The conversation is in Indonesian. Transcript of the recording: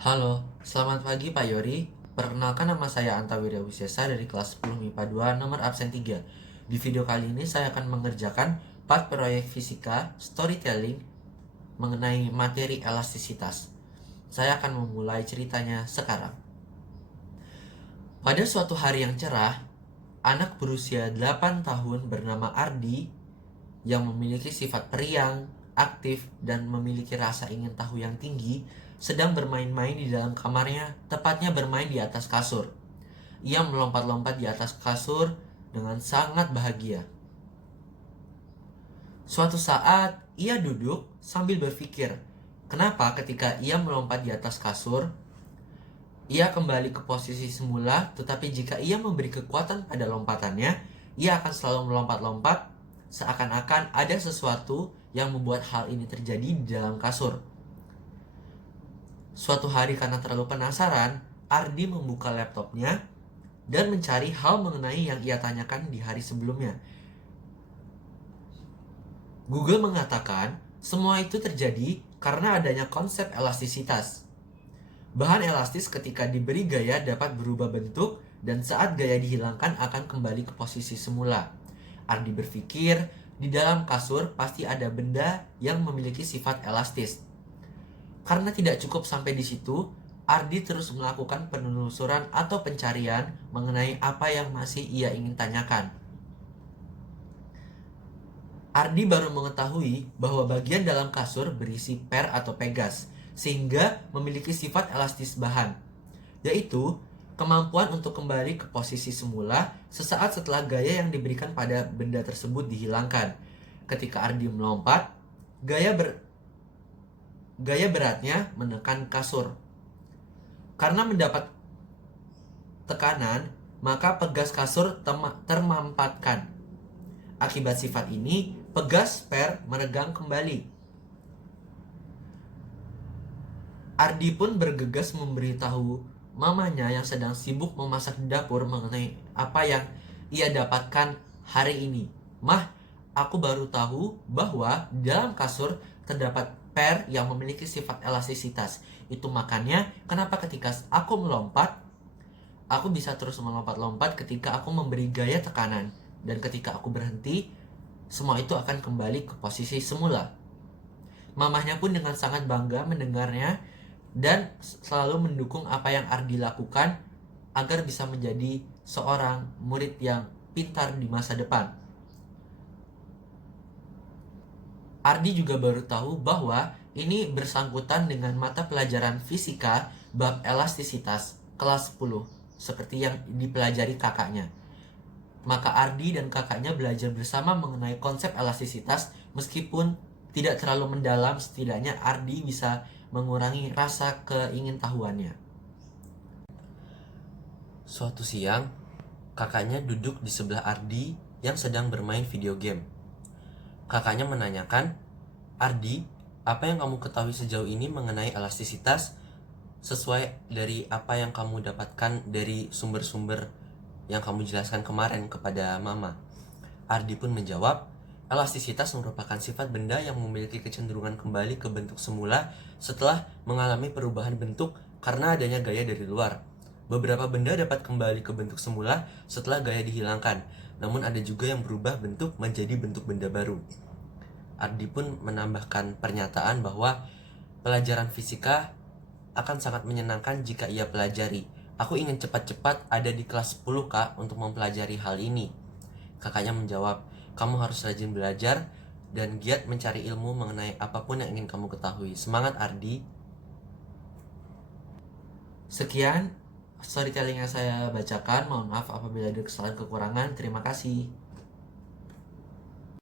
Halo, selamat pagi Pak Yori. Perkenalkan, nama saya Anta Wiryawisesa dari kelas 10 MIPA 2 nomor absen 3. Di video kali ini saya akan mengerjakan part proyek fisika storytelling mengenai materi elastisitas. Saya akan memulai ceritanya sekarang. Pada suatu hari yang cerah, anak berusia 8 tahun bernama Ardi yang memiliki sifat periang, aktif, dan memiliki rasa ingin tahu yang tinggi, sedang bermain-main di dalam kamarnya, tepatnya bermain di atas kasur. Ia melompat-lompat di atas kasur dengan sangat bahagia. Suatu saat, ia duduk sambil berpikir, kenapa ketika ia melompat di atas kasur, ia kembali ke posisi semula, tetapi jika ia memberi kekuatan pada lompatannya, ia akan selalu melompat-lompat, seakan-akan ada sesuatu yang membuat hal ini terjadi di dalam kasur. Suatu hari karena terlalu penasaran, Ardi membuka laptopnya dan mencari hal mengenai yang ia tanyakan di hari sebelumnya. Google mengatakan semua itu terjadi karena adanya konsep elastisitas. Bahan elastis ketika diberi gaya dapat berubah bentuk dan saat gaya dihilangkan akan kembali ke posisi semula. Ardi berpikir, di dalam kasur pasti ada benda yang memiliki sifat elastis. Karena tidak cukup sampai di situ, Ardi terus melakukan penelusuran atau pencarian mengenai apa yang masih ia ingin tanyakan. Ardi baru mengetahui bahwa bagian dalam kasur berisi per atau pegas, sehingga memiliki sifat elastis bahan, yaitu kemampuan untuk kembali ke posisi semula sesaat setelah gaya yang diberikan pada benda tersebut dihilangkan. Ketika Ardi melompat, gaya beratnya menekan kasur. Karena mendapat tekanan, maka pegas kasur termampatkan. Akibat sifat ini, pegas per meregang kembali. Ardi pun bergegas memberitahu mamanya yang sedang sibuk memasak di dapur mengenai apa yang ia dapatkan hari ini. Mah, aku baru tahu bahwa dalam kasur terdapat per yang memiliki sifat elastisitas. Itu makanya kenapa ketika aku melompat, aku bisa terus melompat-lompat ketika aku memberi gaya tekanan. Dan ketika aku berhenti, semua itu akan kembali ke posisi semula. Mamahnya pun dengan sangat bangga mendengarnya dan selalu mendukung apa yang Ardi lakukan agar bisa menjadi seorang murid yang pintar di masa depan. Ardi juga baru tahu bahwa ini bersangkutan dengan mata pelajaran fisika bab elastisitas kelas 10 seperti yang dipelajari kakaknya. Maka Ardi dan kakaknya belajar bersama mengenai konsep elastisitas meskipun tidak terlalu mendalam, setidaknya Ardi bisa mengurangi rasa keingintahuannya. Suatu siang, kakaknya duduk di sebelah Ardi yang sedang bermain video game. Kakaknya menanyakan, Ardi, apa yang kamu ketahui sejauh ini mengenai elastisitas sesuai dari apa yang kamu dapatkan dari sumber-sumber yang kamu jelaskan kemarin kepada mama? Ardi pun menjawab, elastisitas merupakan sifat benda yang memiliki kecenderungan kembali ke bentuk semula setelah mengalami perubahan bentuk karena adanya gaya dari luar. Beberapa benda dapat kembali ke bentuk semula setelah gaya dihilangkan, namun ada juga yang berubah bentuk menjadi bentuk benda baru. Ardi pun menambahkan pernyataan bahwa pelajaran fisika akan sangat menyenangkan jika ia pelajari. Aku ingin cepat-cepat ada di kelas 10, Kak, untuk mempelajari hal ini. Kakaknya menjawab, kamu harus rajin belajar dan giat mencari ilmu mengenai apapun yang ingin kamu ketahui. Semangat, Ardi. Sekian storytelling yang saya bacakan. Mohon maaf apabila ada kesalahan kekurangan. Terima kasih.